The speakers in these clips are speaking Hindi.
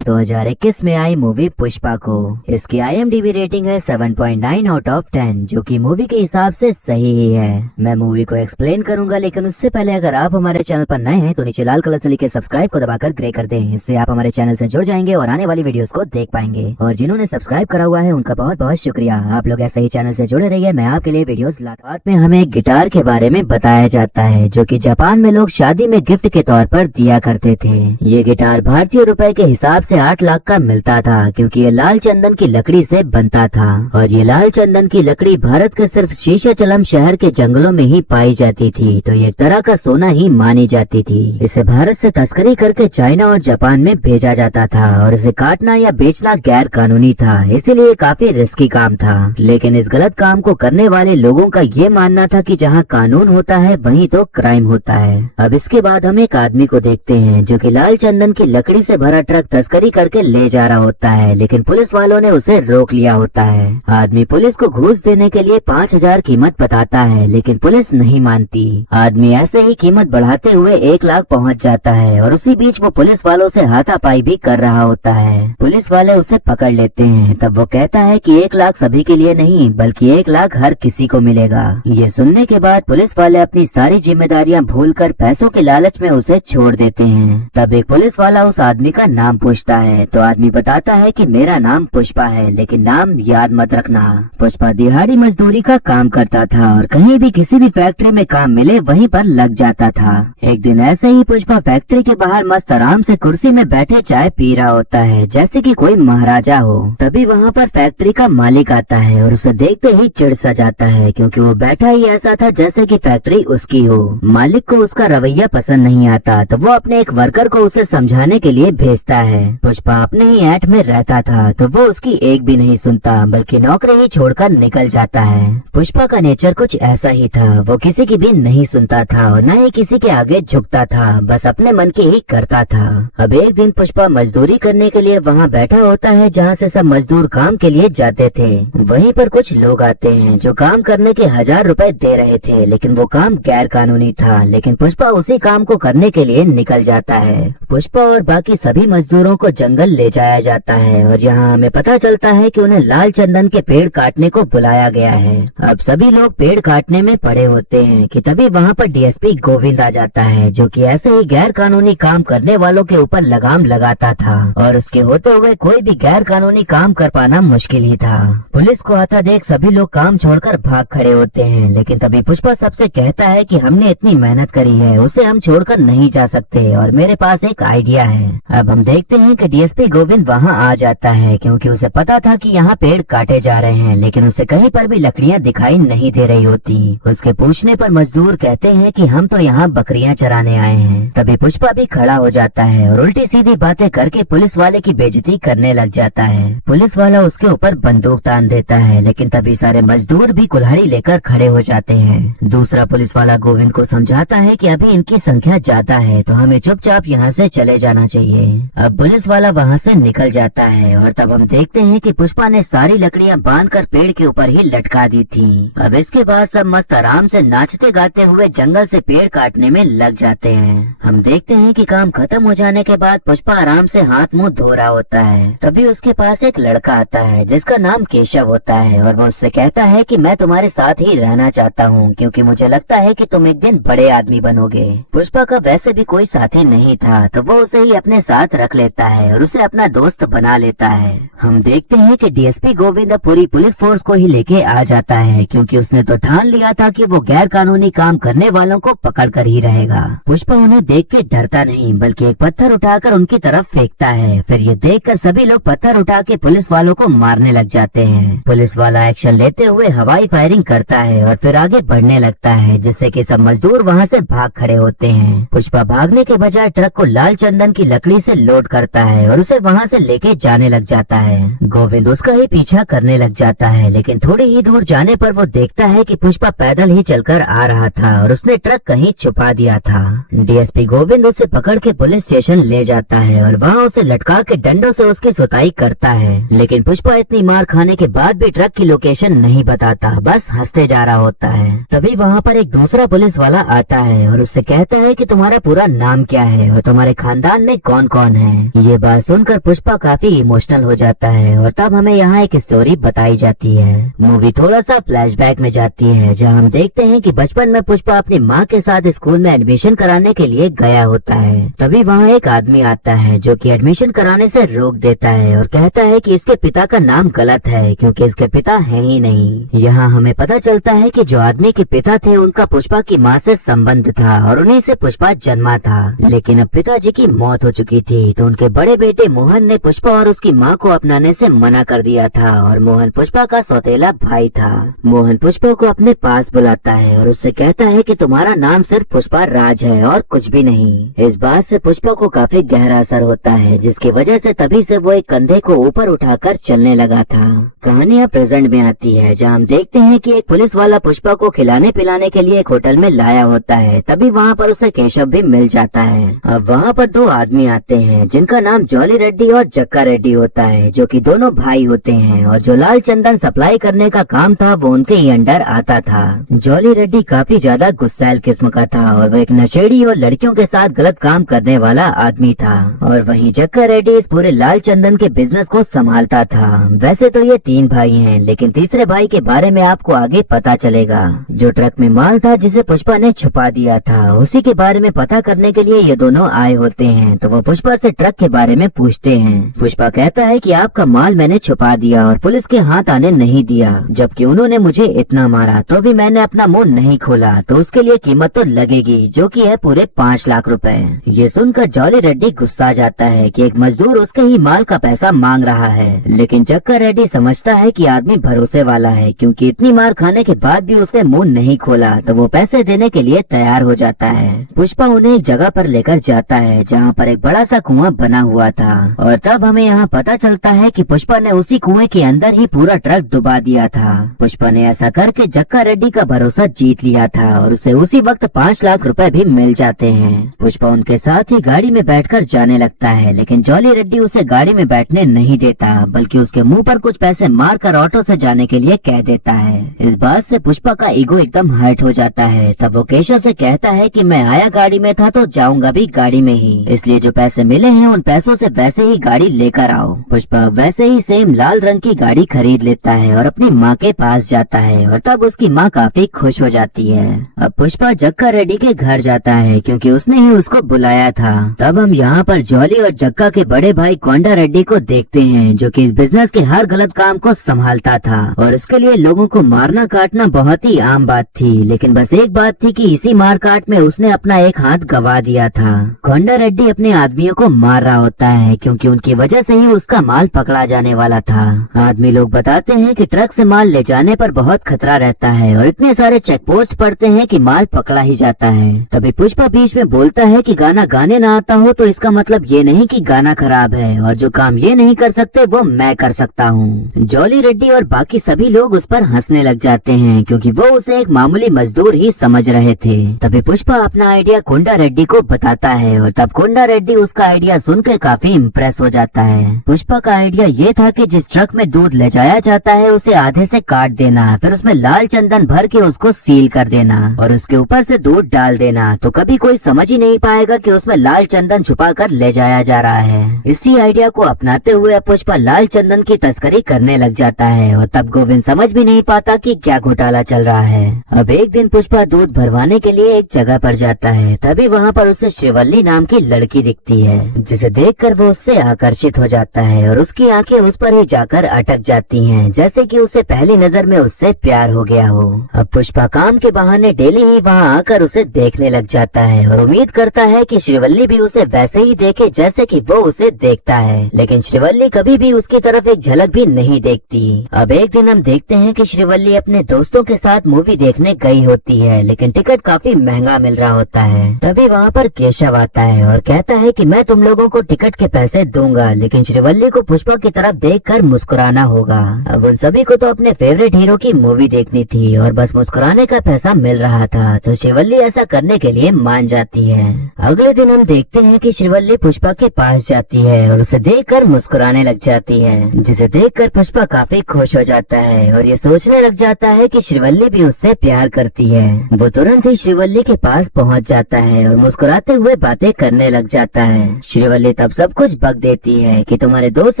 2021 में आई मूवी पुष्पा को इसकी IMDb रेटिंग है 7.9 आउट ऑफ 10, जो कि मूवी के हिसाब से सही ही है। मैं मूवी को एक्सप्लेन करूंगा, लेकिन उससे पहले अगर आप हमारे चैनल पर नए हैं तो नीचे लाल कलर से लिखे सब्सक्राइब को दबाकर ग्रे कर दें। इससे आप हमारे चैनल से जुड़ जाएंगे और आने वाली वीडियोस को देख पाएंगे। और जिन्होंने सब्सक्राइब करा हुआ है उनका बहुत बहुत शुक्रिया। आप लोग ऐसे ही चैनल से जुड़े रहिए, मैं आपके लिए वीडियोस लाता। बाद में हमें गिटार के बारे में बताया जाता है, जो कि जापान में लोग शादी में गिफ्ट के तौर पर दिया करते थे। ये गिटार भारतीय रुपए के हिसाब से 8 लाख का मिलता था, क्योंकि ये लाल चंदन की लकड़ी से बनता था। और ये लाल चंदन की लकड़ी भारत के सिर्फ शेषाचलम शहर के जंगलों में ही पाई जाती थी, तो ये एक तरह का सोना ही मानी जाती थी। इसे भारत से तस्करी करके चाइना और जापान में भेजा जाता था, और इसे काटना या बेचना गैर कानूनी था, इसीलिए काफी रिस्की काम था। लेकिन इस गलत काम को करने वाले लोगों का ये मानना था कि जहाँ कानून होता है वहीं तो क्राइम होता है। अब इसके बाद हम एक आदमी को देखते हैं जो कि लाल चंदन की लकड़ी से भरा ट्रक तस्करी करके ले जा रहा होता है, लेकिन पुलिस वालों ने उसे रोक लिया होता है। आदमी पुलिस को घूस देने के लिए 5,000 कीमत बताता है, लेकिन पुलिस नहीं मानती। आदमी ऐसे ही कीमत बढ़ाते हुए 1 लाख पहुंच जाता है, और उसी बीच वो पुलिस वालों से हाथापाई भी कर रहा होता है। पुलिस वाले उसे पकड़ लेते हैं। तब वो कहता है कि 1 लाख सभी के लिए नहीं, बल्कि 1 लाख हर किसी को मिलेगा। ये सुनने के बाद पुलिस वाले अपनी सारी जिम्मेदारियां भूलकर पैसों के लालच में उसे छोड़ देते हैं। तब एक पुलिस वाला उस आदमी का नाम पूछता है, तो आदमी बताता है कि मेरा नाम पुष्पा है, लेकिन नाम याद मत रखना। पुष्पा दिहाड़ी मजदूरी का काम करता था, और कहीं भी किसी भी फैक्ट्री में काम मिले वहीं पर लग जाता था। एक दिन ऐसे ही पुष्पा फैक्ट्री के बाहर मस्त आराम से कुर्सी में बैठे चाय पी रहा होता है, जैसे कि कोई महाराजा हो। तभी वहाँ पर फैक्ट्री का मालिक आता है, और उसे देखते ही चिढ़ सा जाता है, क्योंकि वो बैठा ही ऐसा था जैसे कि फैक्ट्री उसकी हो। मालिक को उसका रवैया पसंद नहीं आता, तो वो अपने एक वर्कर को उसे समझाने के लिए भेजता है। पुष्पा अपने ही ऐट में रहता था, तो वो उसकी एक भी नहीं सुनता, बल्कि नौकरी ही छोड़कर निकल जाता है। पुष्पा का नेचर कुछ ऐसा ही था, वो किसी की भी नहीं सुनता था और न ही किसी के आगे झुकता था, बस अपने मन की ही करता था। अब एक दिन पुष्पा मजदूरी करने के लिए वहाँ बैठा होता है, जहाँ से सब मजदूर काम के लिए जाते थे। वहीं पर कुछ लोग आते हैं जो काम करने के 1,000 रुपए दे रहे थे, लेकिन वो काम गैर कानूनी था। लेकिन पुष्पा उसी काम को करने के लिए निकल जाता है। पुष्पा और बाकी सभी मजदूरों को जंगल ले जाया जाता है, और यहाँ हमें पता चलता है कि उन्हें लाल चंदन के पेड़ काटने को बुलाया गया है। अब सभी लोग पेड़ काटने में पड़े होते हैं कि तभी वहाँ पर DSP गोविंद आ जाता है, जो कि ऐसे ही गैर कानूनी काम करने वालों के ऊपर लगाम लगाता था, और उसके होते हुए कोई भी गैर कानूनी काम कर पाना मुश्किल ही था। पुलिस को आता देख सभी लोग काम छोड़कर भाग खड़े होते हैं, लेकिन तभी पुष्पा सबसे कहता है कि हमने इतनी मेहनत करी है, उसे हम छोड़कर नहीं जा सकते, और मेरे पास एक आइडिया है। अब हम देखते हैं कि DSP गोविंद वहाँ आ जाता है, क्योंकि उसे पता था कि यहाँ पेड़ काटे जा रहे हैं, लेकिन उसे कहीं पर भी लकड़ियाँ दिखाई नहीं दे रही होती। उसके पूछने पर मजदूर कहते हैं कि हम तो यहाँ बकरियाँ चराने आए हैं। तभी पुष्पा भी खड़ा हो जाता है और उल्टी सीधी बातें करके पुलिस वाले की बेइज्जती करने लग जाता है। पुलिस वाला उसके ऊपर बंदूक तान देता है, लेकिन तभी सारे मजदूर भी कुल्हाड़ी लेकर खड़े हो जाते हैं। दूसरा पुलिस वाला गोविंद को समझाता है कि अभी इनकी संख्या ज्यादा है, तो हमें चुपचाप यहाँ से चले जाना चाहिए। अब पुलिस वाला वहाँ से निकल जाता है, और तब हम देखते हैं कि पुष्पा ने सारी लकड़ियाँ बांधकर पेड़ के ऊपर ही लटका दी थी। अब इसके बाद सब मस्त आराम से नाचते गाते हुए जंगल से पेड़ काटने में लग जाते हैं। हम देखते हैं कि काम खत्म हो जाने के बाद पुष्पा आराम से हाथ मुंह धो रहा होता है। तभी उसके पास एक लड़का आता है जिसका नाम केशव होता है, और वो उससे कहता है कि मैं तुम्हारे साथ ही रहना चाहता हूँ, क्योंकि मुझे लगता है कि तुम एक दिन बड़े आदमी बनोगे। पुष्पा का वैसे भी कोई साथी नहीं था, तो वो उसे ही अपने साथ रख लेता है और उसे अपना दोस्त बना लेता है। हम देखते हैं कि DSP गोविंद पूरी पुलिस फोर्स को ही लेके आ जाता है, क्योंकि उसने तो ठान लिया था कि वो गैर कानूनी काम करने वालों को पकड़ कर ही रहेगा। पुष्पा उन्हें देख के डरता नहीं, बल्कि एक पत्थर उठाकर उनकी तरफ फेंकता है। फिर ये देखकर सभी लोग पत्थर उठा के पुलिस वालों को मारने लग जाते हैं। पुलिस वाला एक्शन लेते हुए हवाई फायरिंग करता है और फिर आगे बढ़ने लगता है, जिससे कि सब मजदूर वहाँ से भाग खड़े होते हैं। पुष्पा भागने के बजाय ट्रक को लाल चंदन की लकड़ी से लोड करता है और उसे वहाँ से लेके जाने लग जाता है। गोविंद उसका ही पीछा करने लग जाता है, लेकिन थोड़ी ही दूर जाने पर वो देखता है कि पुष्पा पैदल ही चलकर आ रहा था और उसने ट्रक कहीं छुपा दिया था। DSP गोविंद उसे पकड़ के पुलिस स्टेशन ले जाता है और वहाँ उसे लटका के डंडों से उसकी सुताई करता है, लेकिन पुष्पा इतनी मार खाने के बाद भी ट्रक की लोकेशन नहीं बताता, बस हंसते जा रहा होता है। तभी वहाँ पर एक दूसरा पुलिस वाला आता है और उससे कहता है कि तुम्हारा पूरा नाम क्या है और तुम्हारे खानदान में कौन कौन है। ये बात सुनकर पुष्पा काफी इमोशनल हो जाता है और तब हमें यहाँ एक स्टोरी बताई जाती है। मूवी थोड़ा सा फ्लैशबैक में जाती है जहाँ हम देखते हैं कि बचपन में पुष्पा अपनी माँ के साथ स्कूल में एडमिशन कराने के लिए गया होता है। तभी वहाँ एक आदमी आता है जो कि एडमिशन कराने से रोक देता है और कहता है कि इसके पिता का नाम गलत है क्योंकि इसके पिता है ही नहीं। यहाँ हमें पता चलता है कि जो आदमी के पिता थे उनका पुष्पा की माँ से संबंध था और उन्हीं से पुष्पा जन्मा था, लेकिन अब पिताजी की मौत हो चुकी थी तो उनके बड़े बेटे मोहन ने पुष्पा और उसकी माँ को अपनाने से मना कर दिया था और मोहन पुष्पा का सौतेला भाई था। मोहन पुष्पा को अपने पास बुलाता है और उससे कहता है कि तुम्हारा नाम सिर्फ पुष्पा राज है और कुछ भी नहीं। इस बात से पुष्पा को काफी गहरा असर होता है जिसकी वजह से तभी से वो एक कंधे को ऊपर उठाकर चलने लगा था। कहानी अब प्रेजेंट में आती है जहाँ हम देखते हैं कि एक पुलिस वाला पुष्पा को खिलाने पिलाने के लिए एक होटल में लाया होता है। तभी वहाँ पर उसे केशव भी मिल जाता है। अब वहाँ पर दो आदमी आते हैं जिनका नाम जॉली रेड्डी और जक्का रेड्डी होता है जो कि दोनों भाई होते हैं और जो लाल चंदन सप्लाई करने का काम था वो उनके ही अंडर आता था। जॉली रेड्डी काफी ज्यादा गुस्सैल किस्म का था और वो एक नशेड़ी और लड़कियों के साथ गलत काम करने वाला आदमी था और वहीं जक्का रेड्डी इस पूरे लाल चंदन के बिजनेस को संभालता था। वैसे तो ये तीन भाई हैं लेकिन तीसरे भाई के बारे में आपको आगे पता चलेगा। जो ट्रक में माल था जिसे पुष्पा ने छुपा दिया था उसी के बारे में पता करने के लिए ये दोनों आए होते हैं तो वो पुष्पा से ट्रक के बारे में पूछते हैं। पुष्पा कहता है कि आपका माल मैंने छुपा दिया और पुलिस के हाथ आने नहीं दिया, जबकि उन्होंने मुझे इतना मारा तो भी मैंने अपना मुंह नहीं खोला तो उसके लिए कीमत तो लगेगी जो कि है पूरे 5 लाख रुपए। ये सुनकर जॉली रेड्डी गुस्सा जाता है कि एक मजदूर उसके ही माल का पैसा मांग रहा है, लेकिन जक्का रेड्डी समझता है कि आदमी भरोसे वाला है क्योंकि इतनी मार खाने के बाद भी उसने मुंह नहीं खोला तो वो पैसे देने के लिए तैयार हो जाता है। पुष्पा उन्हें एक जगह पर लेकर जाता है जहाँ पर एक बड़ा सा कुआं बना हुआ था और तब हमें यहाँ पता चलता है कि पुष्पा ने उसी कुएं के अंदर ही पूरा ट्रक डुबा दिया था। पुष्पा ने ऐसा करके जक्का रेड्डी का भरोसा जीत लिया था और उसे उसी वक्त 5 लाख रुपए भी मिल जाते हैं। पुष्पा उनके साथ ही गाड़ी में बैठकर जाने लगता है लेकिन जॉली रेड्डी उसे गाड़ी में बैठने नहीं देता बल्कि उसके मुंह पर कुछ पैसे मारकर ऑटो से जाने के लिए कह देता है। इस बात से पुष्पा का ईगो एकदम हर्ट हो जाता है। तब वो केशव से कहता है कि मैं आया गाड़ी में था तो जाऊंगा भी गाड़ी में ही, इसलिए जो पैसे मिले हैं उन पैसों से वैसे ही गाड़ी लेकर आओ। पुष्पा वैसे ही सेम लाल रंग की गाड़ी खरीद लेता है और अपनी माँ के पास जाता है और तब उसकी माँ काफी खुश हो जाती है। अब पुष्पा जक्का रेड्डी के घर जाता है क्योंकि उसने ही उसको बुलाया था। तब हम यहाँ पर जॉली और जक्का के बड़े भाई कोंडा रेड्डी को देखते हैं जो कि इस बिजनेस के हर गलत काम को संभालता था और इसके लिए लोगों को मारना काटना बहुत ही आम बात थी, लेकिन बस एक बात थी कि इसी मार काट में उसने अपना एक हाथ गवा दिया था। कोंडा रेड्डी अपने आदमियों को मार रहा होता है क्योंकि उनकी वजह से ही उसका माल पकड़ा जाने वाला था। आदमी लोग बताते हैं कि ट्रक से माल ले जाने पर बहुत खतरा रहता है और इतने सारे चेक पोस्ट पड़ते हैं कि माल पकड़ा ही जाता है। तभी पुष्पा बीच में बोलता है कि गाना गाने ना आता हो तो इसका मतलब ये नहीं कि गाना खराब है और जो काम ये नहीं कर सकते वो मैं कर सकता हूँ। जॉली रेड्डी और बाकी सभी लोग उस पर हंसने लग जाते हैं क्योंकि वो उसे एक मामूली मजदूर ही समझ रहे थे। तभी पुष्पा अपना आइडिया कोंडा रेड्डी को बताता है और तब कोंडा रेड्डी उसका आइडिया सुनकर काफी इम्प्रेस हो जाता है। पुष्पा का आइडिया ये था कि जिस ट्रक में दूध ले जाया जाता है उसे आधे से काट देना, फिर उसमें लाल चंदन भर के उसको सील कर देना और उसके ऊपर से दूध डाल देना तो कभी कोई समझ ही नहीं पाएगा कि उसमें लाल चंदन छुपा कर ले जाया जा रहा है। इसी आइडिया को अपनाते हुए पुष्पा लाल चंदन की तस्करी करने लग जाता है और तब गोविंद समझ भी नहीं पाता कि क्या घोटाला चल रहा है। अब एक दिन पुष्पा दूध भरवाने के लिए एक जगह पर जाता है, तभी वहाँ पर उसे श्रीवल्ली नाम की लड़की दिखती है जिसे देखकर वो उससे आकर्षित हो जाता है और उसकी आंखें उस पर ही जाकर अटक जाती हैं जैसे कि उसे पहली नजर में उससे प्यार हो गया हो। अब पुष्पा काम के बहाने डेली ही वहाँ आकर उसे देखने लग जाता है और उम्मीद करता है कि श्रीवल्ली भी उसे वैसे ही देखे जैसे कि वो उसे देखता है, लेकिन श्रीवल्ली कभी भी उसकी तरफ एक झलक भी नहीं देखती। अब एक दिन हम देखते हैं कि श्रीवल्ली अपने दोस्तों के साथ मूवी देखने गई होती है लेकिन टिकट काफी महंगा मिल रहा होता है। तभी वहाँ पर केशव आता है और कहता है कि मैं तुम लोगों को टिकट के पैसे दूंगा, लेकिन श्रीवल्ली को पुष्पा की तरफ देखकर मुस्कुराना होगा। अब उन सभी को तो अपने फेवरेट हीरो की मूवी देखनी थी और बस मुस्कुराने का पैसा मिल रहा था तो श्रीवल्ली ऐसा करने के लिए मान जाती है। अगले दिन हम देखते हैं कि श्रीवल्ली पुष्पा के पास जाती है और उसे देखकर मुस्कुराने लग जाती है, जिसे देखकर पुष्पा काफी खुश हो जाता है और ये सोचने लग जाता है कि श्रीवल्ली भी उससे प्यार करती है। वो तुरंत ही श्रीवल्ली के पास पहुंच जाता है और मुस्कुराते हुए बातें करने लग जाता है। श्रीवल्ली तब सब कुछ बक देती है कि तुम्हारे दोस्त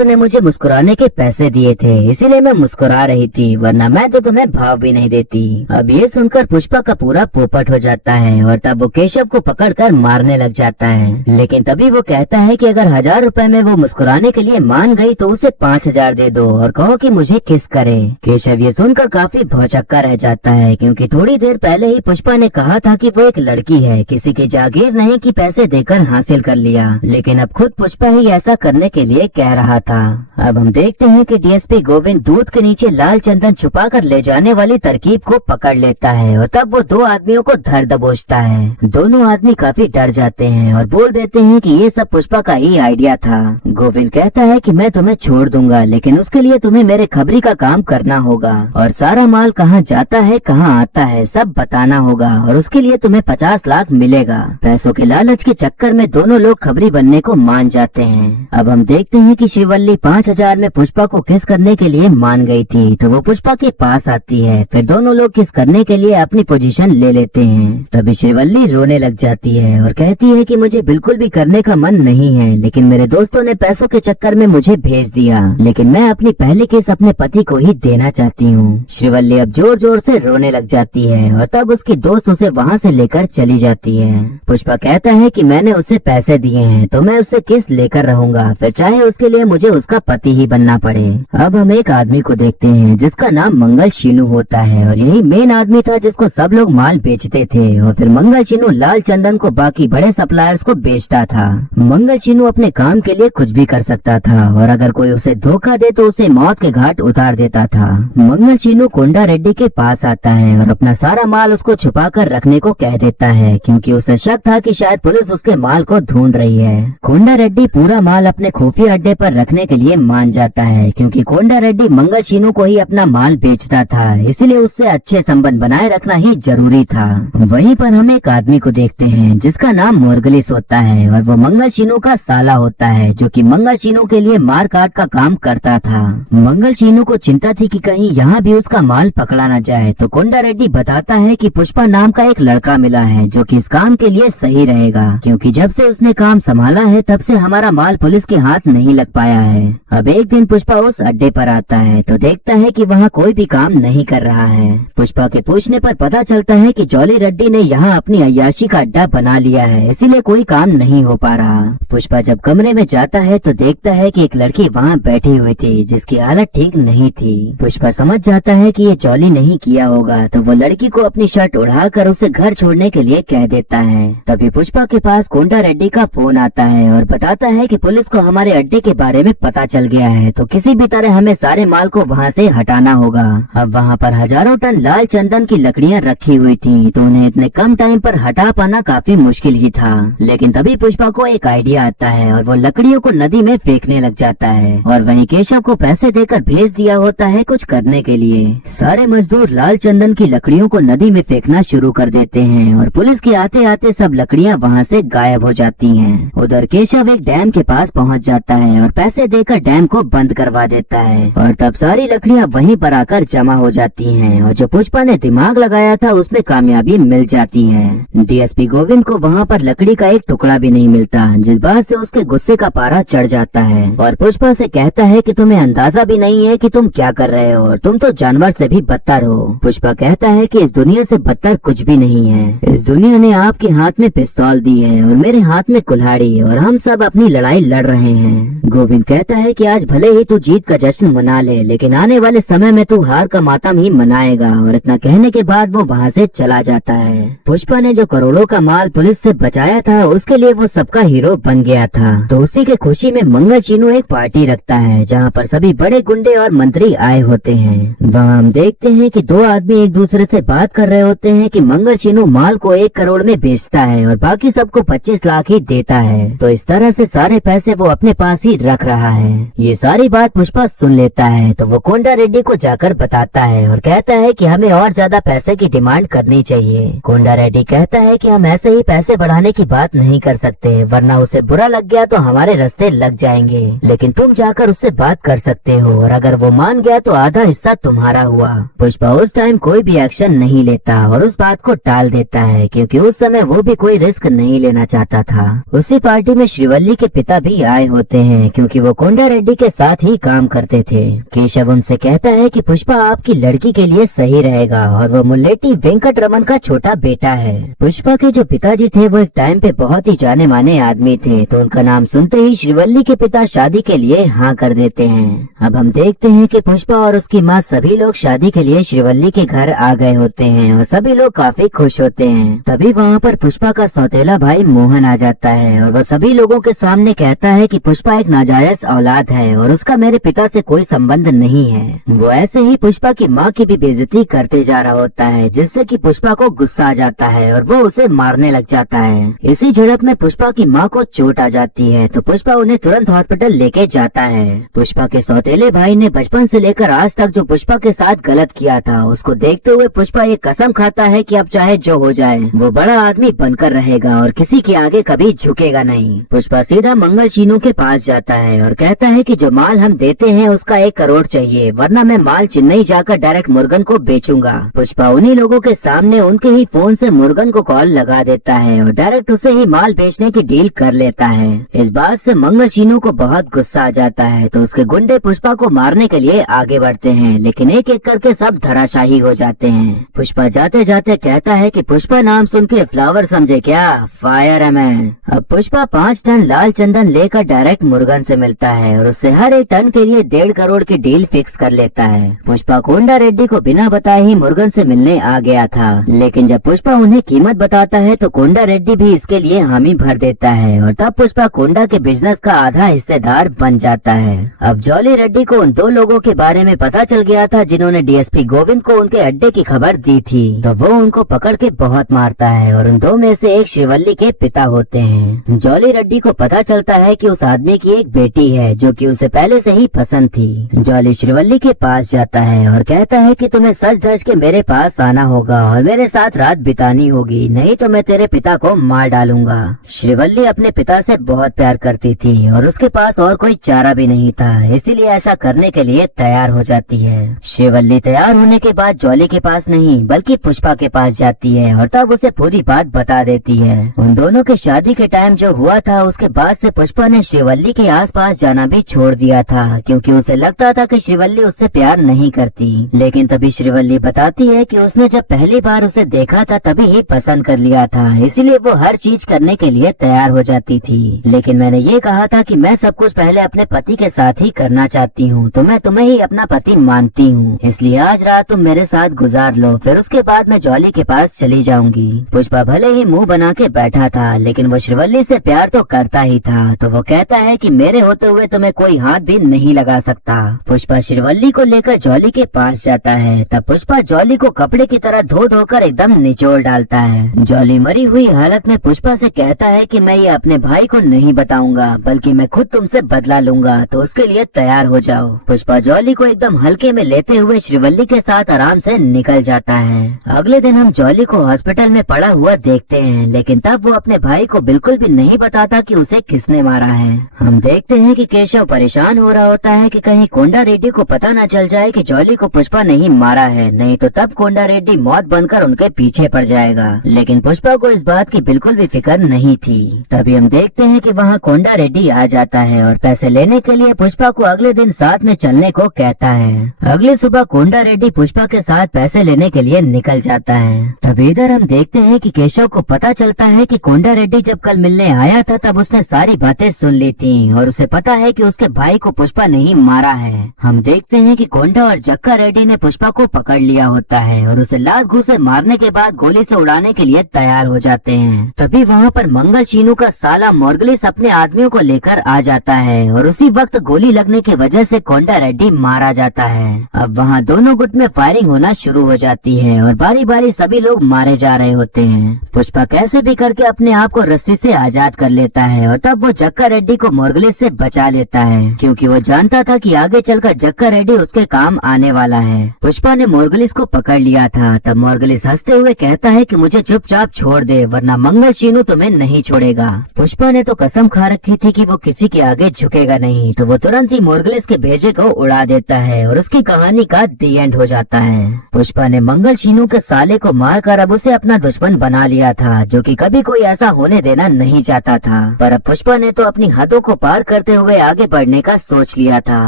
ने मुझे मुस्कुराने के पैसे दिए थे, इसीलिए मैं मुस्कुरा रही थी, वरना मैं तो तुम्हें भाव भी नहीं देती। अब ये सुनकर पुष्पा का पूरा पोपट हो जाता है और तब वो केशव को पकड़कर मारने लग जाता है। लेकिन तभी वो कहता है कि अगर 1000 रुपए में वो मुस्कुराने के लिए मान गई तो उसे 5000 दे दो और कहो कि मुझे किस करे। केशव ये सुनकर काफी भौचक्का रह जाता है, क्योंकि थोड़ी देर पहले ही पुष्पा ने कहा था कि वो एक लड़की है, किसी की जागीर नहीं कि पैसे देकर हासिल कर लिया, लेकिन अब खुद पुष्पा ही ऐसा करने के लिए कह रहा था। अब हम देखते हैं कि डीएसपी गोविंद दूध के नीचे लाल चंदन छुपा कर ले जाने वाली तरकीब को पकड़ लेता है और तब वो 2 आदमियों को धर दबोचता है। दोनों आदमी काफी डर जाते हैं और बोल देते हैं कि ये सब पुष्पा का ही आइडिया था। गोविंद कहता है कि मैं तुम्हें छोड़ दूंगा, लेकिन उसके लिए तुम्हें मेरे खबरी का काम करना होगा और सारा माल कहाँ जाता है कहाँ आता है सब बताना होगा और उसके लिए तुम्हें 50 लाख मिलेगा। पैसों के लालच के चक्कर में दोनों लोग खबरी बनने को मान जाते हैं। अब हम देखते हैं कि श्रीवल्ली 5000 में पुष्पा को किस करने के लिए मान गई थी, तो वो पुष्पा के पास आती है। फिर दोनों लोग किस करने के लिए अपनी पोजीशन ले लेते हैं। तभी श्रीवल्ली रोने लग जाती है और कहती है कि मुझे बिल्कुल भी करने का मन नहीं है, लेकिन मेरे दोस्तों ने पैसों के चक्कर में मुझे भेज दिया, लेकिन मैं अपनी पहली किस अपने पति को ही देना चाहती हूँ। श्रीवल्ली अब जोर जोर से रोने लग जाती है और तब उसकी दोस्त उसे वहाँ से लेकर चली जाती है। पुष्पा कहता है कि मैंने उसे पैसे दिए हैं तो मैं उससे किस लेकर रहूंगा, फिर चाहे उसके लिए मुझे उसका पति ही बनना पड़े। अब हम एक आदमी को देखते हैं जिसका नाम मंगल शीनू होता है और यही मेन आदमी था जिसको सब लोग माल बेचते थे और फिर मंगल शीनू लाल चंदन को बाकी बड़े सप्लायर्स को बेचता था। मंगल शीनू अपने काम के लिए कुछ भी कर सकता था और अगर कोई उसे धोखा दे तो उसे मौत के घाट उतार देता था। मंगल शीनू कोंडा रेड्डी के पास आता है और अपना सारा माल उसको छुपा कर रखने को कह देता है, क्योंकि उसे शक था कि शायद पुलिस उसके माल को ढूंढ रही है। कोंडा रेड्डी पूरा माल अपने खुफिया अड्डे पर रखने के लिए मान जाता है, क्योंकि कोंडा रेड्डी मंगल शीनू को ही अपना माल बेचता था, इसलिए उससे अच्छे संबंध बनाए रखना ही जरूरी था। वहीं पर हम एक आदमी को देखते हैं जिसका नाम मुरगलिस होता है और वो मंगल शीनू का साला होता है, जो कि मंगल शीनू के लिए मार काट का काम करता था। मंगल शीनू को चिंता थी कि कहीं यहाँ भी उसका माल पकड़ा न जाए, तो कोंडा रेड्डी बताता है कि पुष्पा नाम का एक लड़का मिला है जो कि इस काम के लिए सही रहेगा, क्योंकि जब से उसने काम संभाला है तब से हमारा माल पुलिस के हाथ नहीं लग पाया है। अब एक दिन पुष्पा उस अड्डे पर आता है तो देखता है कि वहाँ कोई भी काम नहीं कर रहा है। पुष्पा के पूछने पर पता चलता है कि जॉली रेड्डी ने यहाँ अपनी अय्याशी का अड्डा बना लिया है, इसीलिए कोई काम नहीं हो पा रहा। पुष्पा जब कमरे में जाता है तो देखता है कि एक लड़की वहाँ बैठी हुई थी जिसकी हालत ठीक नहीं थी। पुष्पा समझ जाता है कि ये जॉली नहीं किया होगा, तो वो लड़की को अपनी शर्ट उड़ाकर उसे घर छोड़ने के लिए कह देता है। तभी पुष्पा के पास कोंडा रेड्डी का फोन आता है और बताता है कि पुलिस को हमारे अड्डे के बारे में पता चल गया है, तो किसी भी तरह हमें सारे माल को वहाँ से हटाना होगा। अब वहाँ पर हजारों टन लाल चंदन की लकड़ियाँ रखी हुई थी, तो उन्हें इतने कम टाइम पर हटा पाना काफी मुश्किल ही था। लेकिन तभी पुष्पा को एक आइडिया आता है और वो लकड़ियों को नदी में फेंकने लग जाता है और वहीं केशव को पैसे देकर भेज दिया होता है कुछ करने के लिए। सारे मजदूर लाल चंदन की लकड़ियों को नदी में फेंकना शुरू कर देते हैं और पुलिस के आते आते सब लकड़ियाँ वहाँ से गायब हो जाती हैं। उधर केशव एक डैम के पास पहुँच जाता है और पैसे देकर डैम को बंद करवा देता है और तब सारी लकड़ियाँ वहीं पर आकर जमा हो जाती हैं और जो पुष्पा ने दिमाग लगाया था उसमें कामयाबी मिल जाती है। डीएसपी गोविंद को वहाँ पर लकड़ी का एक टुकड़ा भी नहीं मिलता, जिस बात से उसके गुस्से का पारा चढ़ जाता है और पुष्पा से कहता है कि तुम्हें अंदाजा भी नहीं है कि तुम क्या कर रहे हो और तुम तो जानवर से भी बदतर हो। पुष्पा कहता है कि इस दुनिया से बदतर कुछ भी नहीं है। इस दुनिया ने आपके हाथ में पिस्तौल दी है और मेरे हाथ में कुल्हाड़ी और हम सब अपनी लड़ाई लड़ रहे हैं। गोविंद कहता है कि आज भले ही तू जीत का जश्न मना ले, लेकिन आने वाले समय में तू हार का मातम ही मनाएगा। और इतना कहने के बाद वो वहाँ से चला जाता है। पुष्पा ने जो करोड़ों का माल पुलिस से बचाया था उसके लिए वो सबका हीरो बन गया था, तो उसी के खुशी में मंगल शीनू एक पार्टी रखता है जहाँ पर सभी बड़े गुंडे और मंत्री आए होते हैं। वहाँ हम देखते हैं कि 2 आदमी एक दूसरे से बात कर रहे होते हैं कि मंगल शीनू माल को 1 करोड़ में बेचता है और बाकी सबको 25 लाख ही देता है, तो इस तरह से सारे पैसे वो अपने पास ही रख रहा है। ये सारी बात पुष्पा सुन लेता है तो वो कोंडा रेड्डी को जाकर बताता है और कहता है कि हमें और ज्यादा पैसे की डिमांड करनी चाहिए। कोंडा रेड्डी कहता है कि हम ऐसे ही पैसे बढ़ाने की बात नहीं कर सकते, वरना उसे बुरा लग गया तो हमारे रास्ते लग जाएंगे, लेकिन तुम जाकर उससे बात कर सकते हो और अगर वो मान गया तो आधा हिस्सा तुम्हारा हुआ। पुष्पा उस टाइम कोई भी एक्शन नहीं लेता और उस बात को टाल देता है, क्योंकि उस समय वो भी कोई रिस्क नहीं लेना चाहता था। उसी पार्टी में श्रीवल्ली श्रीवल्ली के पिता भी आए होते हैं क्योंकि वो कोंडा रेड्डी के साथ ही काम करते थे। केशव उनसे कहता है कि पुष्पा आपकी लड़की के लिए सही रहेगा और वो मुल्लेट्टी वेंकट रमन का छोटा बेटा है। पुष्पा के जो पिताजी थे वो एक टाइम पे बहुत ही जाने माने आदमी थे, तो उनका नाम सुनते ही श्रीवल्ली के पिता शादी के लिए हाँ कर देते हैं। अब हम देखते हैं कि पुष्पा और उसकी माँ सभी लोग शादी के लिए श्रीवल्ली के घर आ गए होते हैं और सभी लोग काफी खुश होते हैं। तभी वहाँ पर पुष्पा का सौतेला भाई मोहन आ जाता है और वो सभी लोगों के सामने कहता है कि पुष्पा एक नाजायज औलाद है और उसका मेरे पिता से कोई संबंध नहीं है। वो ऐसे ही पुष्पा की माँ की भी बेइज्जती करते जा रहा होता है, जिससे कि पुष्पा को गुस्सा आ जाता है और वो उसे मारने लग जाता है। इसी झड़प में पुष्पा की माँ को चोट आ जाती है, तो पुष्पा उन्हें तुरंत हॉस्पिटल लेके जाता है। पुष्पा के सौतेले भाई ने बचपन से लेकर आज तक जो पुष्पा के साथ गलत किया था उसको देखते हुए पुष्पा ये कसम खाता है कि अब चाहे जो हो जाए वो बड़ा आदमी बनकर रहेगा और किसी के आगे कभी झुकेगा नहीं। पुष्पा सीधा मंगल शीनू के पास जाता है और कहता है कि जो माल हम देते हैं उसका 1 करोड़ चाहिए, वरना मैं माल चेन्नई जाकर डायरेक्ट मुर्गन को बेचूंगा। पुष्पा उन्हीं लोगों के सामने उनके ही फोन से मुर्गन को कॉल लगा देता है और डायरेक्ट उसे ही माल बेचने की डील कर लेता है। इस बात से मंगल शीनू को बहुत गुस्सा आ जाता है, तो उसके गुंडे पुष्पा को मारने के लिए आगे बढ़ते हैं, लेकिन एक एक करके सब धराशाही हो जाते हैं। पुष्पा जाते जाते कहता है कि पुष्पा नाम सुन के फ्लावर समझे क्या, फायर है मैं। अब पुष्पा 5 टन लाल चंदन लेकर डायरेक्ट मुर्गन से मिलता है और उससे हर एक टन के लिए 1.5 करोड़ की डील फिक्स कर लेता है। पुष्पा कोंडा रेड्डी को बिना बताए ही मुर्गन से मिलने आ गया था, लेकिन जब पुष्पा उन्हें कीमत बताता है तो कोंडा रेड्डी भी इसके लिए हामी भर देता है और तब पुष्पा कोंडा के बिजनेस का आधा हिस्सेदार बन जाता है। अब जॉली रेड्डी को उन 2 लोगों के बारे में पता चल गया था जिन्होंने डीएसपी गोविंद को उनके अड्डे की खबर दी थी, तो वो उनको पकड़ के बहुत मारता है और उन 2 में से एक श्रीवल्ली के पिता होते हैं। जॉली रेड्डी को पता चलता है कि उस आदमी की एक बेटी है जो कि उसे पहले से ही पसंद थी। जॉली श्रीवल्ली के पास जाता है और कहता है कि तुम्हें सच धज के मेरे पास आना होगा और मेरे साथ रात बितानी होगी, नहीं तो मैं तेरे पिता को मार डालूंगा। श्रीवल्ली अपने पिता से बहुत प्यार करती थी और उसके पास और कोई चारा भी नहीं था, इसीलिए ऐसा करने के लिए तैयार हो जाती है। श्रीवल्ली तैयार होने के बाद जॉली के पास नहीं बल्कि पुष्पा के पास जाती है और तब उसे पूरी बात बता देती है। उन दोनों के शादी के टाइम जो हुआ था उसके बाद से पुष्पा ने श्रीवल्ली के आसपास जाना भी छोड़ दिया था, क्योंकि उसे लगता था कि श्रीवल्ली उससे प्यार नहीं करती। लेकिन तभी श्रीवल्ली बताती है कि उसने जब पहली बार उसे देखा था तभी ही पसंद कर लिया था, इसीलिए वो हर चीज करने के लिए तैयार हो जाती थी। लेकिन मैंने ये कहा था कि मैं सब कुछ पहले अपने पति के साथ ही करना चाहती हूँ, तो मैं तुम्हें ही अपना पति मानती हूँ, इसलिए आज रात तुम मेरे साथ गुजार लो, फिर उसके बाद मैं जॉली के पास चली जाऊंगी। पुष्पा भले ही मुंह बना के बैठा था, लेकिन वो श्रीवल्ली से प्यार तो करता ही था, तो वो कहता है कि मेरे होते हुए तुम्हें कोई हाथ भी नहीं लगा सकता। पुष्पा श्रीवल्ली को लेकर जॉली के पास जाता है, तब पुष्पा जॉली को कपड़े की तरह धो धोकर एकदम निचोड़ डालता है। जॉली मरी हुई हालत में पुष्पा से कहता है कि मैं ये अपने भाई को नहीं बताऊंगा, बल्कि मैं खुद तुमसे बदला लूंगा, तो उसके लिए तैयार हो जाओ। पुष्पा जॉली को एकदम हल्के में लेते हुए श्रीवल्ली के साथ आराम से निकल जाता है। अगले दिन हम जॉली को हॉस्पिटल में पड़ा हुआ देखते हैं, लेकिन तब वो अपने भाई को बिल्कुल भी नहीं बताता कि उसे किसने मारा है। हम देखते हैं कि केशव परेशान हो रहा होता है कि कहीं कोंडा रेड्डी को पता न चल जाए कि जॉली को पुष्पा नहीं मारा है, नहीं तो तब कोंडा रेड्डी मौत बनकर उनके पीछे पड़ जाएगा। लेकिन पुष्पा को इस बात की बिल्कुल भी फिक्र नहीं थी। तभी हम देखते हैं कि वहाँ कोंडा रेड्डी आ जाता है और पैसे लेने के लिए पुष्पा को अगले दिन साथ में चलने को कहता है। अगली सुबह कोंडा रेड्डी पुष्पा के साथ पैसे लेने के लिए निकल जाता है। तभी इधर हम देखते हैं कि केशव को पता चलता है कि कोंडा रेड्डी जब कल मिलने आया था तब उसने सारी बातें सुन ली थी और उसे पता है कि उसके भाई को पुष्पा नहीं मारा है। हम देखते हैं कि कोंडा और जक्का रेड्डी ने पुष्पा को पकड़ लिया होता है और उसे लात घूंसे से मारने के बाद गोली से उड़ाने के लिए तैयार हो जाते हैं। तभी वहाँ पर मंगल शीनू का साला मोर्गलिस अपने आदमियों को लेकर आ जाता है और उसी वक्त गोली लगने की वजह से कोंडा रेड्डी मारा जाता है। अब वहाँ दोनों गुट में फायरिंग होना शुरू हो जाती है और बारी बारी सभी लोग मारे जा रहे होते हैं। पुष्पा कैसे भी करके अपने आप को रस्सी से आजाद कर लेता है और तब वो जक्का रेड्डी को मोर्गलिस से बचा लेता है, क्योंकि वो जानता था कि आगे चलकर जक्का रेड्डी उसके काम आने वाला है। पुष्पा ने मोर्गलिस को पकड़ लिया था। तब मोर्गलिस हंसते हुए कहता है कि मुझे चुपचाप छोड़ दे, वरना मंगल शीनू तुम्हें नहीं छोड़ेगा। पुष्पा ने तो कसम खा रखी थी कि वो किसी के आगे झुकेगा नहीं, तो वो तुरंत ही मोर्गलिस के भेजे को उड़ा देता है और उसकी कहानी का दी एंड हो जाता है। पुष्पा ने मंगल शीनू के साले को मारकर अब उसे अपना दुश्मन बना लिया था, जो कि कभी कोई ऐसा होने देना नहीं चाहता था। पर अब पुष्पा ने तो अपनी हदों को पार करते हुए आगे बढ़ने का सोच लिया था।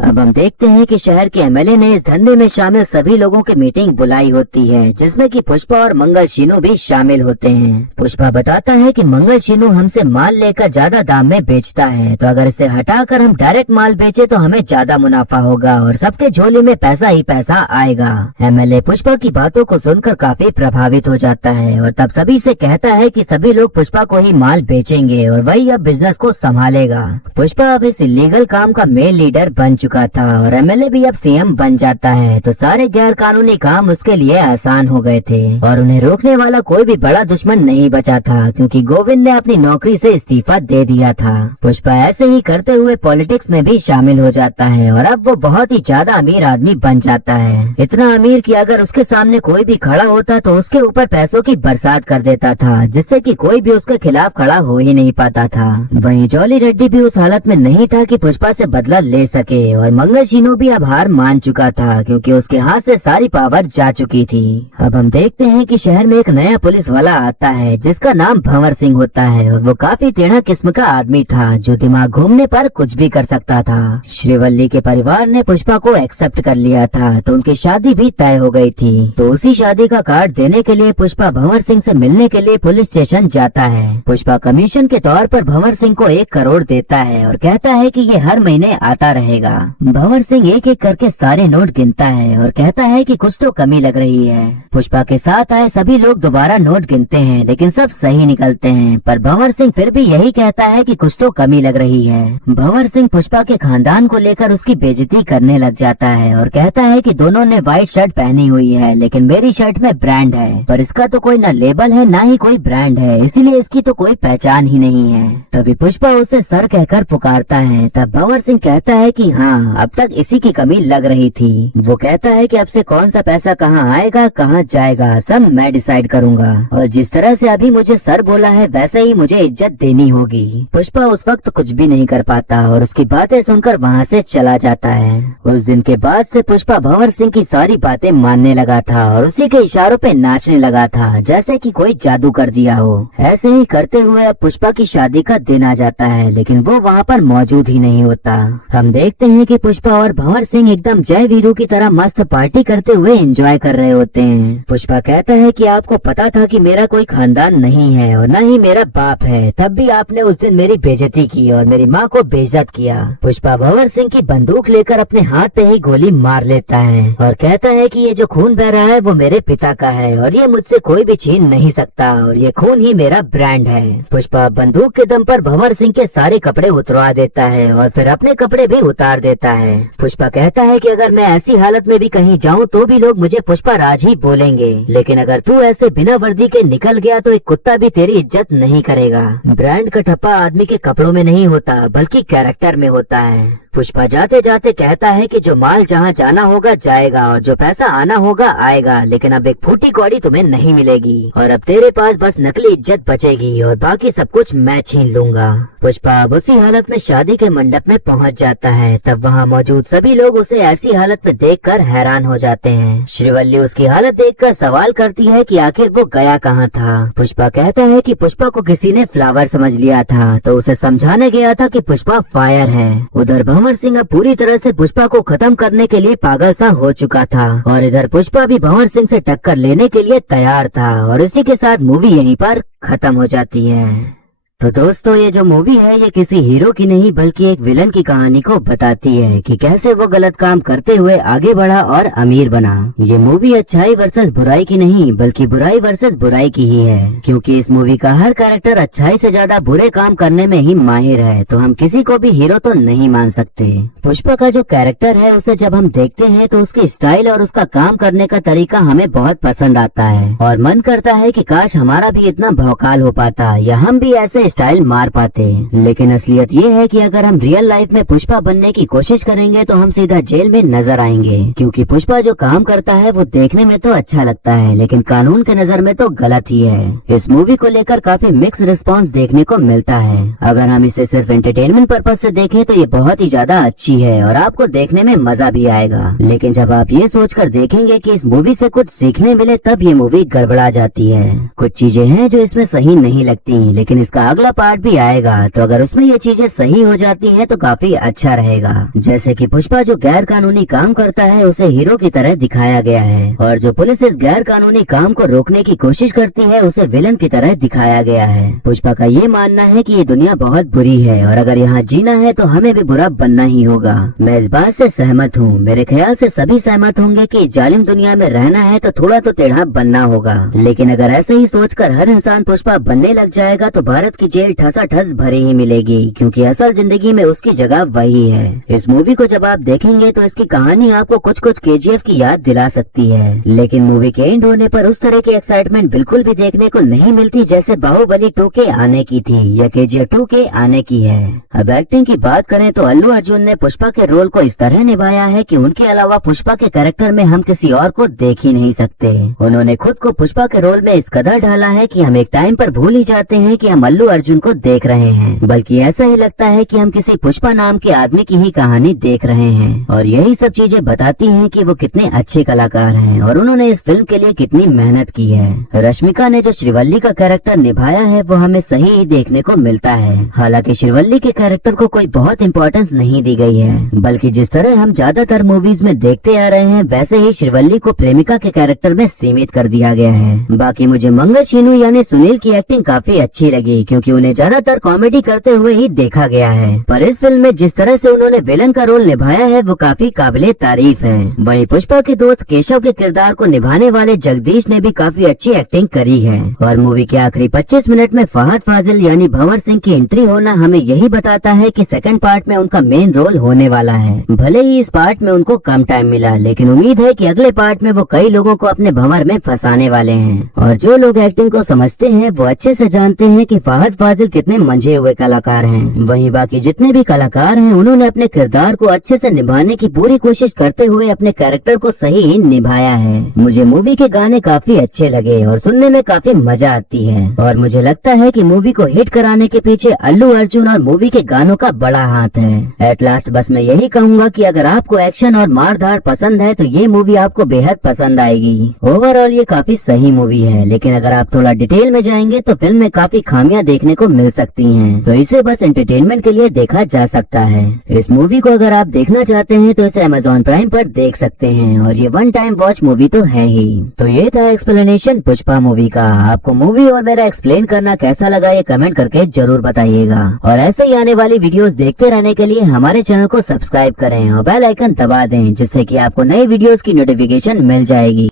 अब हम देखते हैं कि शहर के एमएलए ने इस धंधे में शामिल सभी लोगों की मीटिंग बुलाई होती है, जिसमें कि पुष्पा और मंगल शीनू भी शामिल होते हैं। पुष्पा बताता है कि मंगल शीनू हमसे माल लेकर ज्यादा दाम में बेचता है, तो अगर इसे हटाकर हम डायरेक्ट माल बेचे तो हमें ज्यादा मुनाफा होगा और सबके झोले में पैसा ही पैसा आएगा। एमएलए पुष्पा की बातों को सुनकर काफी प्रभावित हो जाता है और तब सभी से कहता है कि सभी लोग पुष्पा को ही माल बेचेंगे और वही अब बिजनेस को संभालेगा। पुष्पा अब इस इलीगल काम का मेन लीडर बन चुका था और एमएलए भी अब सीएम बन जाता है, तो सारे गैर कानूनी काम उसके लिए आसान हो गए थे और उन्हें रोकने वाला कोई भी बड़ा दुश्मन नहीं बचा था, क्योंकि गोविंद ने अपनी नौकरी से इस्तीफा दे दिया था। पुष्पा ऐसे ही करते हुए पॉलिटिक्स में भी शामिल हो जाता है और अब वो बहुत ही ज्यादा अमीर आदमी बन जाता है। इतना अमीर कि अगर उसके सामने कोई भी खड़ा होता तो उसके ऊपर पैसों की बरसात कर देता था, जिससे कि कोई भी उसके खिलाफ खड़ा हो ही नहीं पाता था। वहीं जॉली रेड्डी भी उस हालत में नहीं था कि पुष्पा से बदला ले सके और मंगल शीनू भी अब हार मान चुका था, क्योंकि उसके हाथ से सारी पावर जा चुकी थी। अब हम देखते हैं कि शहर में एक नया पुलिस वाला आता है जिसका नाम भंवर सिंह होता है और वो काफी टेढ़ा किस्म का आदमी था, जो दिमाग घूमने पर कुछ भी कर सकता था। श्रीवल्ली के परिवार ने पुष्पा को एक्सेप्ट कर लिया था, तो उनकी शादी भी तय हो गई थी। तो उसी शादी का कार्ड देने के लिए पुष्पा भंवर सिंह से मिलने के लिए पुलिस स्टेशन जाता है। पुष्पा कमीशन के तौर पर भंवर सिंह को 1 करोड़ देता है और कहता है कि ये हर महीने आता रहेगा। भंवर सिंह एक एक करके सारे नोट गिनता है और कहता है कि कुछ तो कमी लग रही है। पुष्पा के साथ आए सभी लोग दोबारा नोट गिनते हैं, लेकिन सब सही निकलते हैं, पर भंवर सिंह फिर भी यही कहता है कि कुछ तो कमी लग रही है। भंवर सिंह पुष्पा के खानदान को लेकर उसकी बेइज्जती करने लग जाता है और कहता है कि दोनों ने व्हाइट शर्ट पहनी हुई है, लेकिन मेरी शर्ट में ब्रांड है, पर इसका तो कोई न लेबल है न ही कोई ब्रांड है, इसीलिए इसकी तो कोई पहचान ही नहीं है। तभी पुष्पा उसे सर कहकर पुकारता है। तब भंवर सिंह कहता है कि हाँ, अब तक इसी की कमी लग रही थी। वो कहता है कि अब से कौन सा पैसा कहाँ आएगा कहाँ जाएगा सब मैं डिसाइड करूंगा, और जिस तरह से अभी मुझे सर बोला है वैसे ही मुझे इज्जत देनी होगी। पुष्पा उस वक्त कुछ भी नहीं कर पाता और उसकी बातें सुनकर वहाँ से चला जाता है। उस दिन के बाद से पुष्पा भंवर सिंह की सारी बातें मानने लगा था और उसी के इशारों पे नाचने लगा था, जैसे कि कोई जादू कर दिया हो। ऐसे ही करते हुए अब पुष्पा की शादी का दिन आ जाता है, लेकिन वो वहाँ पर मौजूद ही नहीं होता। हम देखते हैं कि पुष्पा और भंवर सिंह एकदम जय वीरू की तरह मस्त पार्टी करते हुए एंजॉय कर रहे होते हैं। पुष्पा कहता है कि आपको पता था कि मेरा कोई खानदान नहीं है और न ही मेरा बाप है, तब भी आपने उस दिन मेरी बेइज्जती की और मेरी माँ को बेइज्जत किया। पुष्पा भंवर सिंह की बंदूक लेकर अपने हाथ पे ही गोली मार लेता है और कहता है कि ये जो खून बह रहा है वो मेरे पिता का है और ये मुझसे कोई भी छीन नहीं सकता और ये खून ही मेरा ब्रांड है। पुष्पा बंदूक के दम पर भंवर सिंह के सारे कपड़े उतरवा देता है और फिर अपने कपड़े भी उतार देता है। पुष्पा कहता है कि अगर मैं ऐसी हालत में भी कहीं जाऊं तो भी लोग मुझे पुष्पा राज ही बोलेंगे, लेकिन अगर तू ऐसे बिना वर्दी के निकल गया तो एक कुत्ता भी तेरी इज्जत नहीं करेगा। ब्रांड का ठप्पा आदमी के कपड़ों में नहीं होता बल्कि कैरेक्टर में होता है। पुष्पा जाते जाते कहता है कि जो माल जहाँ जाना होगा जाएगा और जो पैसा आना होगा आएगा, लेकिन अब एक फूटी कौड़ी तुम्हें नहीं मिलेगी और अब तेरे पास बस नकली इज्जत बचेगी और बाकी सब कुछ मैं छीन लूंगा। पुष्पा अब उसी हालत में शादी के मंडप में पहुंच जाता है। तब वहाँ मौजूद सभी लोग उसे ऐसी हालत में देखकर हैरान हो जाते हैं। श्रीवल्ली उसकी हालत देखकर सवाल करती है कि आखिर वो गया कहाँ था। पुष्पा कहता है कि पुष्पा को किसी ने फ्लावर समझ लिया था, तो उसे समझाने गया था कि पुष्पा फायर है। उधर भंवर सिंह अब पूरी तरह से पुष्पा को खत्म करने के लिए पागल सा हो चुका था और इधर पुष्पा भी भंवर सिंह से टक्कर लेने के लिए तैयार था और इसी के साथ मूवी यहीं पर खत्म हो जाती है। तो दोस्तों, ये जो मूवी है ये किसी हीरो की नहीं बल्कि एक विलन की कहानी को बताती है कि कैसे वो गलत काम करते हुए आगे बढ़ा और अमीर बना। ये मूवी अच्छाई वर्सेस बुराई की नहीं बल्कि बुराई वर्सेस बुराई की ही है, क्योंकि इस मूवी का हर कैरेक्टर अच्छाई से ज्यादा बुरे काम करने में ही माहिर है, तो हम किसी को भी हीरो तो नहीं मान सकते। पुष्पा का जो कैरेक्टर है उसे जब हम देखते हैं तो उसकी स्टाइल और उसका काम करने का तरीका हमें बहुत पसंद आता है और मन करता है कि काश हमारा भी इतना भौकाल हो पाता या हम भी ऐसे स्टाइल मार पाते। लेकिन असलियत ये है कि अगर हम रियल लाइफ में पुष्पा बनने की कोशिश करेंगे तो हम सीधा जेल में नजर आएंगे, क्योंकि पुष्पा जो काम करता है वो देखने में तो अच्छा लगता है लेकिन कानून के नजर में तो गलत ही है। इस मूवी को लेकर काफी मिक्स रिस्पांस देखने को मिलता है। अगर हम इसे सिर्फ एंटरटेनमेंट पर्पज से देखें तो ये बहुत ही ज्यादा अच्छी है और आपको देखने में मजा भी आएगा, लेकिन जब आप ये सोचकर देखेंगे कि इस मूवी से कुछ सीखने मिले तब ये मूवी गड़बड़ा जाती है। कुछ चीजें हैं जो इसमें सही नहीं लगती, लेकिन इसका आगे अगला पार्ट भी आएगा, तो अगर उसमें ये चीजें सही हो जाती हैं तो काफी अच्छा रहेगा। जैसे कि पुष्पा जो गैर कानूनी काम करता है उसे हीरो की तरह दिखाया गया है, और जो पुलिस इस गैर कानूनी काम को रोकने की कोशिश करती है उसे विलन की तरह दिखाया गया है। पुष्पा का ये मानना है कि ये दुनिया बहुत बुरी है और अगर यहाँ जीना है तो हमें भी बुरा बनना ही होगा। मैं इस बात से सहमत हूँ। मेरे ख्याल से सभी सहमत होंगे कि जालिम दुनिया में रहना है तो थोड़ा तो टेढ़ा बनना होगा। लेकिन अगर ऐसे ही सोचकर हर इंसान पुष्पा बनने लग जाएगा तो भारत की जेल ठसाठस भरी ही मिलेगी, क्योंकि असल जिंदगी में उसकी जगह वही है। इस मूवी को जब आप देखेंगे तो इसकी कहानी आपको कुछ कुछ KGF की याद दिला सकती है, लेकिन मूवी के एंड होने पर उस तरह की एक्साइटमेंट बिल्कुल भी देखने को नहीं मिलती जैसे बाहुबली 2 के आने की थी या KGF 2 के आने की है। अब एक्टिंग की बात करें तो अल्लू अर्जुन ने पुष्पा के रोल को इस तरह निभाया है कि उनके अलावा पुष्पा के कैरेक्टर में हम किसी और को देख ही नहीं सकते। उन्होंने खुद को पुष्पा के रोल में इस कदर ढाला है कि हम एक टाइम पर भूल ही जाते हैं कि हम अल्लू अर्जुन को देख रहे हैं, बल्कि ऐसा ही लगता है कि हम किसी पुष्पा नाम के आदमी की ही कहानी देख रहे हैं। और यही सब चीजें बताती हैं कि वो कितने अच्छे कलाकार हैं और उन्होंने इस फिल्म के लिए कितनी मेहनत की है। रश्मिका ने जो श्रीवल्ली का कैरेक्टर निभाया है वो हमें सही ही देखने को मिलता है। हालांकि श्रीवल्ली के कैरेक्टर को कोई बहुत इम्पोर्टेंस नहीं दी गई है, बल्कि जिस तरह हम ज्यादातर मूवीज में देखते आ रहे हैं वैसे ही श्रीवल्ली को प्रेमिका के कैरेक्टर में सीमित कर दिया गया है। बाकी मुझे मंगल शीनू यानी सुनील की एक्टिंग काफी अच्छी लगी, क्योंकि उन्हें ज्यादातर कॉमेडी करते हुए ही देखा गया है, पर इस फिल्म में जिस तरह से उन्होंने विलन का रोल निभाया है वो काफी काबिले तारीफ है। वहीं पुष्पा के दोस्त केशव के किरदार को निभाने वाले जगदीश ने भी काफी अच्छी एक्टिंग करी है। और मूवी के आखिरी 25 मिनट में फहद फाजिल यानी भंवर सिंह की एंट्री होना हमें यही बताता है कि सेकंड पार्ट में उनका मेन रोल होने वाला है। भले ही इस पार्ट में उनको कम टाइम मिला, लेकिन उम्मीद है कि अगले पार्ट में वो कई लोगों को अपने भंवर में फंसाने वाले हैं। और जो लोग एक्टिंग को समझते हैं वो अच्छे से जानते हैं कि फहद फाजिल कितने मंझे हुए कलाकार हैं। वहीं बाकी जितने भी कलाकार हैं उन्होंने अपने किरदार को अच्छे से निभाने की पूरी कोशिश करते हुए अपने कैरेक्टर को सही निभाया है। मुझे मूवी के गाने काफी अच्छे लगे और सुनने में काफी मजा आती है, और मुझे लगता है कि मूवी को हिट कराने के पीछे अल्लू अर्जुन और मूवी के गानों का बड़ा हाथ है। एट लास्ट बस मैं यही कहूँगा कि अगर आपको एक्शन और मारधाड़ पसंद है तो ये मूवी आपको बेहद पसंद आएगी। ओवरऑल ये काफी सही मूवी है, लेकिन अगर आप थोड़ा डिटेल में जाएंगे तो फिल्म में काफी खामियां देखने को मिल सकती हैं, तो इसे बस एंटरटेनमेंट के लिए देखा जा सकता है। इस मूवी को अगर आप देखना चाहते हैं तो इसे Amazon प्राइम पर देख सकते हैं, और ये वन टाइम वॉच मूवी तो है ही। तो ये था एक्सप्लेनेशन पुष्पा मूवी का। आपको मूवी और मेरा एक्सप्लेन करना कैसा लगा ये कमेंट करके जरूर बताइएगा, और ऐसे ही आने वाली वीडियोस देखते रहने के लिए हमारे चैनल को सब्सक्राइब करें और बेल आइकन दबा दें, जिससे कि आपको नई वीडियोस की नोटिफिकेशन मिल जाएगी।